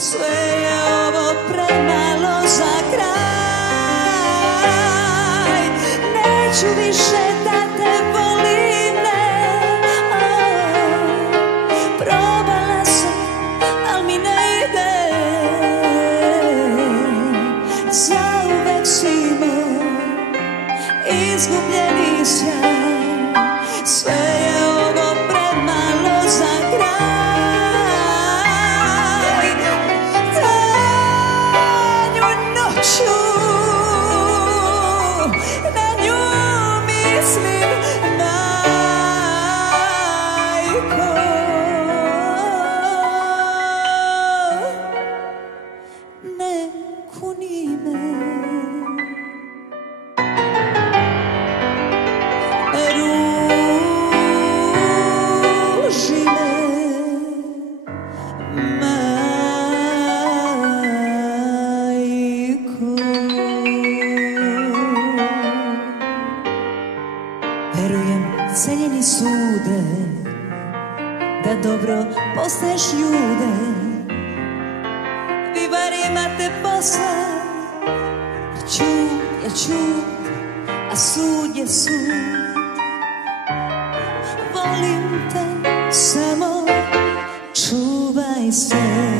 sve je ovo premalo za kraj. Neću više da te volim, ne. Probala sam, al mi ne ide. Zauvek si moj izgubljeni sjaj. Sve je ovo premalo za kraj. Danju noću na nju mislim, majko. Ne kuni me, ne ruži me, majko. Verujem, cenjeni sude, da dobro postaješ ljude. Vi bar imate posla, ja čut, a sud je sud. Volim te, samo čuvaj se.